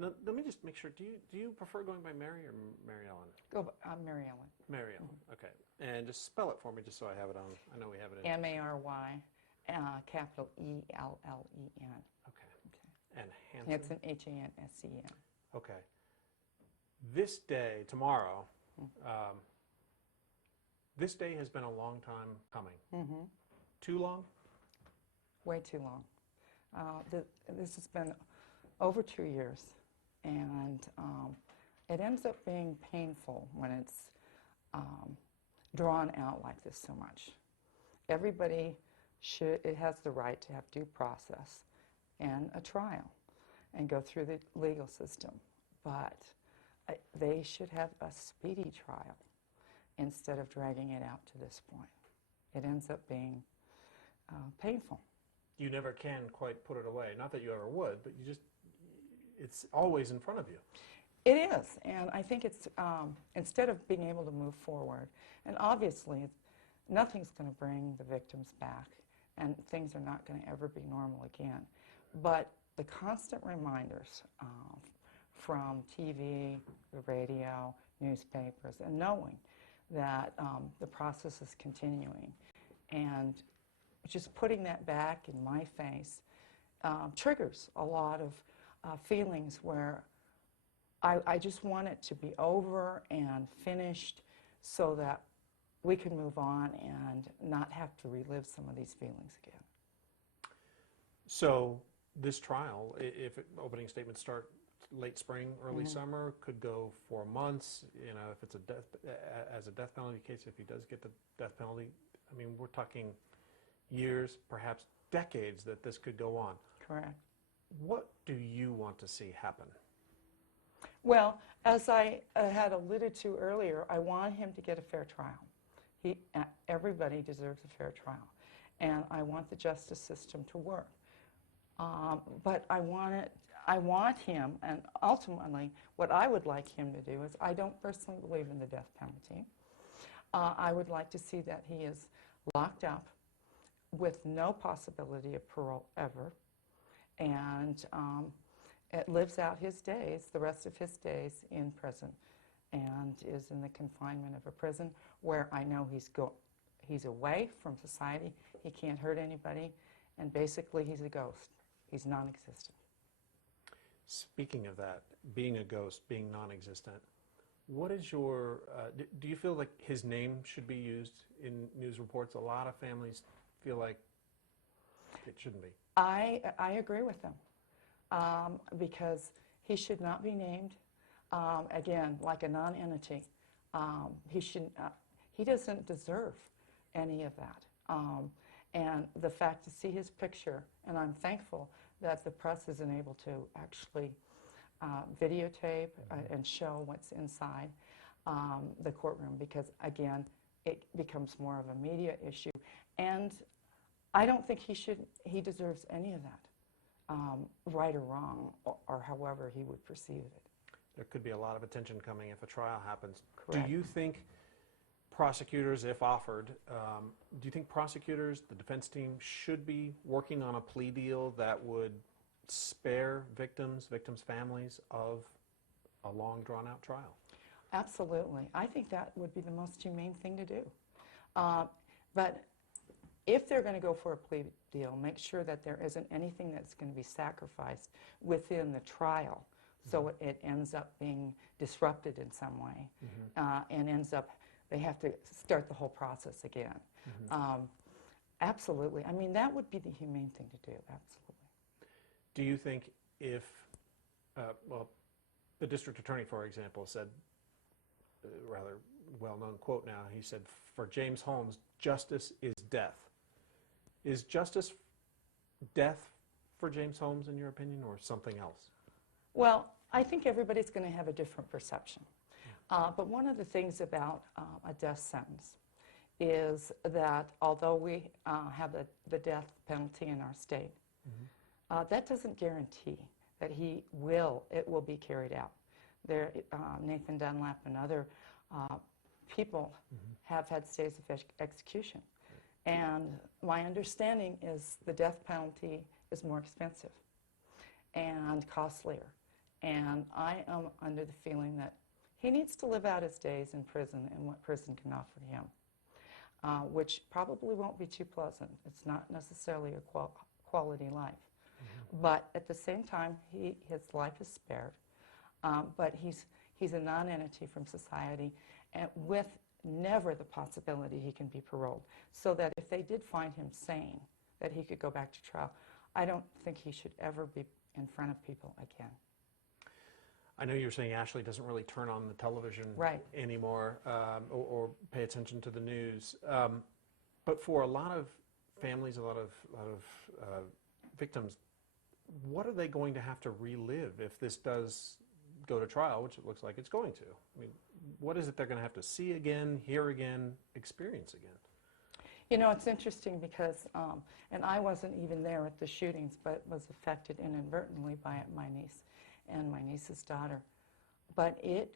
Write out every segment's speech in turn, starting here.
Now, let me just make sure. Do you prefer going by Mary or Mary Ellen? Mary Ellen. Mary Ellen. Okay. And just spell it for me, just so I have it on. I know we have it in. M-A-R-Y, capital E-L-L-E-N. Okay. Okay. And Hansen. Hansen, H-A-N-S-E-N. Okay. This day, tomorrow, this day has been a long time coming. Mm-hmm. Too long? Way too long. This has been over 2 years, and it ends up being painful when it's drawn out like this so much. Everybody it has the right to have due process and a trial and go through the legal system, but they should have a speedy trial instead of dragging it out to this point. It ends up being painful. You never can quite put it away. Not that you ever would, but it's always in front of you. It is, and I think it's, instead of being able to move forward, and obviously nothing's going to bring the victims back, and things are not going to ever be normal again, but the constant reminders from TV, the radio, newspapers, and knowing that the process is continuing, and just putting that back in my face triggers a lot of feelings where I just want it to be over and finished so that we can move on and not have to relive some of these feelings again. So this trial, if opening statements start late spring, early summer, could go for months. You know, if it's as a death penalty case, if he does get the death penalty, I mean, we're talking years, perhaps decades that this could go on. Correct. What do you want to see happen? Well, as I had alluded to earlier, I want him to get a fair trial. Everybody deserves a fair trial, and I want the justice system to work. But I want him, and ultimately what I would like him to do is, I don't personally believe in the death penalty. I would like to see that he is locked up with no possibility of parole ever, and it lives out his days, the rest of his days, in prison, and is in the confinement of a prison where I know he's away from society, he can't hurt anybody, and basically he's a ghost. He's non-existent. Speaking of that, being a ghost, being non-existent, what is your, do you feel like his name should be used in news reports? A lot of families feel like it shouldn't be. I agree with them, because he should not be named, again, like a non-entity. He doesn't deserve any of that. And the fact to see his picture, and I'm thankful that the press isn't able to actually videotape and show what's inside the courtroom, because again, it becomes more of a media issue. And I don't think he deserves any of that, right or wrong, or however he would perceive it. There could be a lot of attention coming if a trial happens. Correct. Do you think prosecutors, if offered, do you think prosecutors, the defense team, should be working on a plea deal that would spare victims' families of a long, drawn-out trial? Absolutely. I think that would be the most humane thing to do. But if they're going to go for a plea deal, make sure that there isn't anything that's going to be sacrificed within the trial, so it ends up being disrupted in some way, and ends up, they have to start the whole process again. Absolutely. I mean, that would be the humane thing to do, absolutely. Do you think if, well, the district attorney, for example, said, rather well-known quote now, he said, for James Holmes, justice is death. Is justice death for James Holmes, in your opinion, or something else? Well, I think everybody's going to have a different perception. But one of the things about a death sentence is that although we have the death penalty in our state, that doesn't guarantee that it will be carried out. Nathan Dunlap and other people have had stays of execution. And my understanding is the death penalty is more expensive and costlier. And I am under the feeling that he needs to live out his days in prison and what prison can offer him, which probably won't be too pleasant. It's not necessarily a quality life. But at the same time, his life is spared. But he's a non-entity from society, and with never the possibility he can be paroled. So that if they did find him sane, that he could go back to trial, I don't think he should ever be in front of people again. I know you're saying Ashley doesn't really turn on the television anymore or pay attention to the news. But for a lot of families, a lot of victims, what are they going to have to relive if this does go to trial, which it looks like it's going to? I mean, what is it they're going to have to see again, hear again, experience again? You know, it's interesting because, and I wasn't even there at the shootings, but was affected inadvertently by it, my niece and my niece's daughter. But it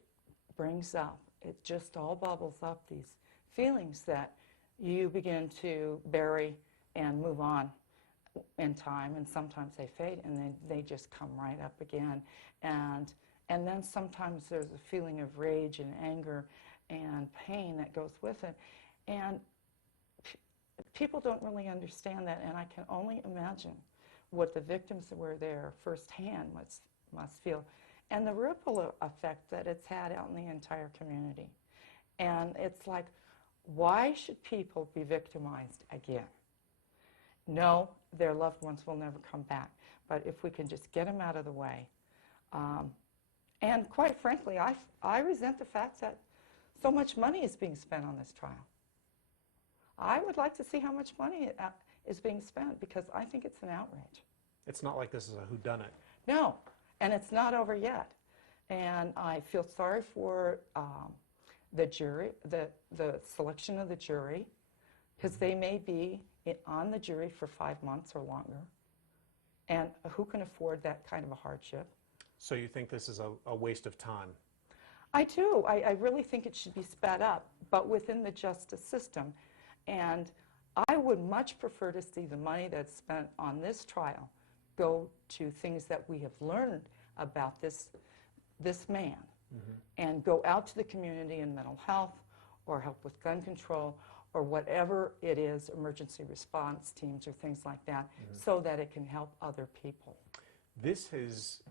brings up, it just all bubbles up these feelings that you begin to bury and move on in time, and sometimes they fade and then they just come right up again. And then sometimes there's a feeling of rage and anger and pain that goes with it. And people don't really understand that, and I can only imagine what the victims that were there firsthand must feel, and the ripple effect that it's had out in the entire community. And it's like, why should people be victimized again? No, their loved ones will never come back, but if we can just get them out of the way. And quite frankly, I resent the fact that so much money is being spent on this trial. I would like to see how much money is being spent, because I think it's an outrage. It's not like this is a whodunit. No, and it's not over yet. And I feel sorry for the jury, the selection of the jury, because they may be on the jury for 5 months or longer. And who can afford that kind of a hardship? So you think this is a waste of time? I do. I really think it should be sped up, but within the justice system. And I would much prefer to see the money that's spent on this trial go to things that we have learned about this man, and go out to the community in mental health or help with gun control or whatever it is, emergency response teams or things like that, so that it can help other people. This is,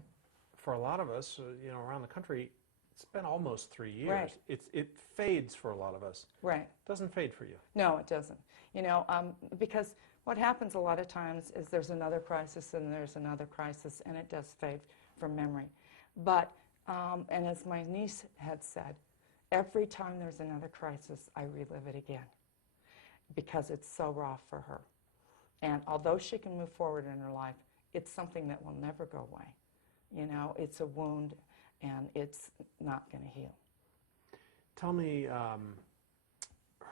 for a lot of us, around the country, it's been almost 3 years. Right. It fades for a lot of us. Right. It doesn't fade for you. No, it doesn't. Because what happens a lot of times is there's another crisis and there's another crisis, and it does fade from memory. But, and as my niece had said, every time there's another crisis, I relive it again, because it's so raw for her. And although she can move forward in her life, it's something that will never go away. It's a wound, and it's not going to heal. Tell me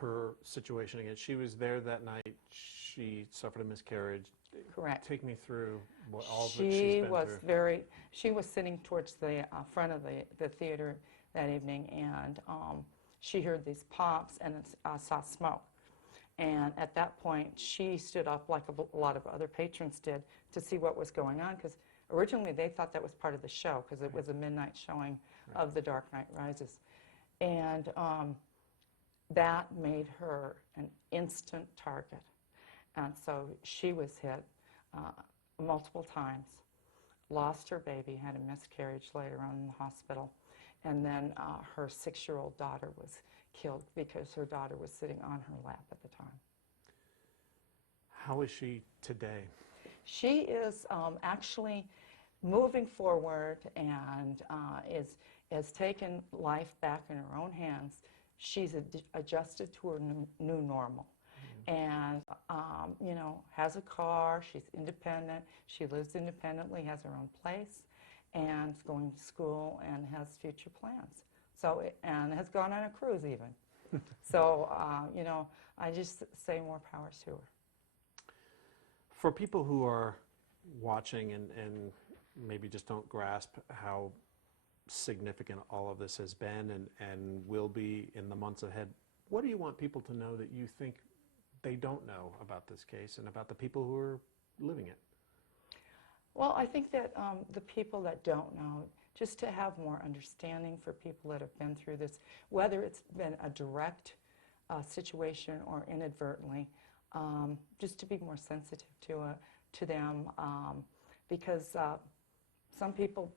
her situation again. She was there that night. She suffered a miscarriage. Correct. Take me through all that she's been through. She was sitting towards the front of the theater that evening, and she heard these pops and saw smoke. And at that point, she stood up like a lot of other patrons did to see what was going on, because originally they thought that was part of the show, because it was a midnight showing of The Dark Knight Rises. And that made her an instant target. And so she was hit multiple times, lost her baby, had a miscarriage later on in the hospital, and then her 6-year-old daughter was killed because her daughter was sitting on her lap at the time. How is she today? She is actually moving forward and has taken life back in her own hands. She's adjusted to her new normal, and has a car. She's independent. She lives independently, has her own place, and is going to school and has future plans. So and has gone on a cruise even. So I just say more power to her. For people who are watching and maybe just don't grasp how significant all of this has been and will be in the months ahead, what do you want people to know that you think they don't know about this case and about the people who are living it? Well, I think that the people that don't know just to have more understanding for people that have been through this, whether it's been a direct situation or inadvertently, just to be more sensitive to them, because some people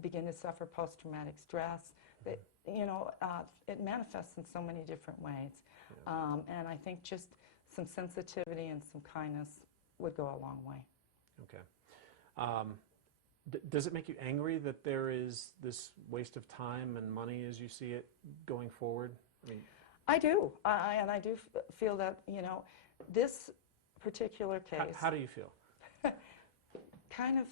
begin to suffer post-traumatic stress. That, it manifests in so many different ways. Yeah. And I think just some sensitivity and some kindness would go a long way. Okay. Does it make you angry that there is this waste of time and money as you see it going forward? I mean, I do, and I do feel that, this particular case... How do you feel? kind of,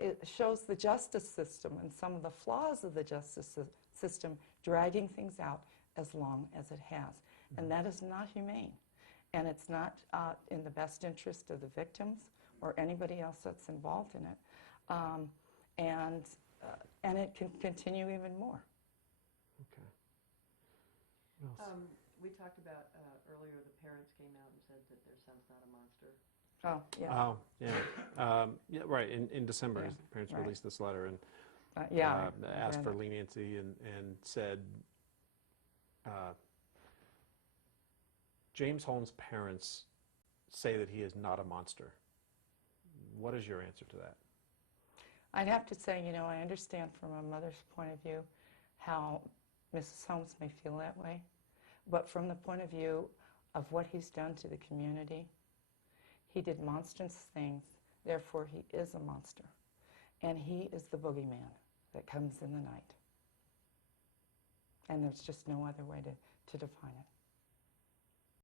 it shows the justice system and some of the flaws of the justice system dragging things out as long as it has. Mm-hmm. And that is not humane. And it's not in the best interest of the victims or anybody else that's involved in it. And it can continue even more. Okay. We talked about earlier, the parents came out and said that their son's not a monster. Oh, yeah. Oh, yeah. Yeah, right. In December, Yeah, the parents right. released this letter and asked for leniency and said, James Holmes' parents say that he is not a monster. What is your answer to that? I'd have to say, I understand from a mother's point of view how Mrs. Holmes may feel that way. But from the point of view of what he's done to the community, he did monstrous things, therefore he is a monster. And he is the boogeyman that comes in the night. And there's just no other way to define it.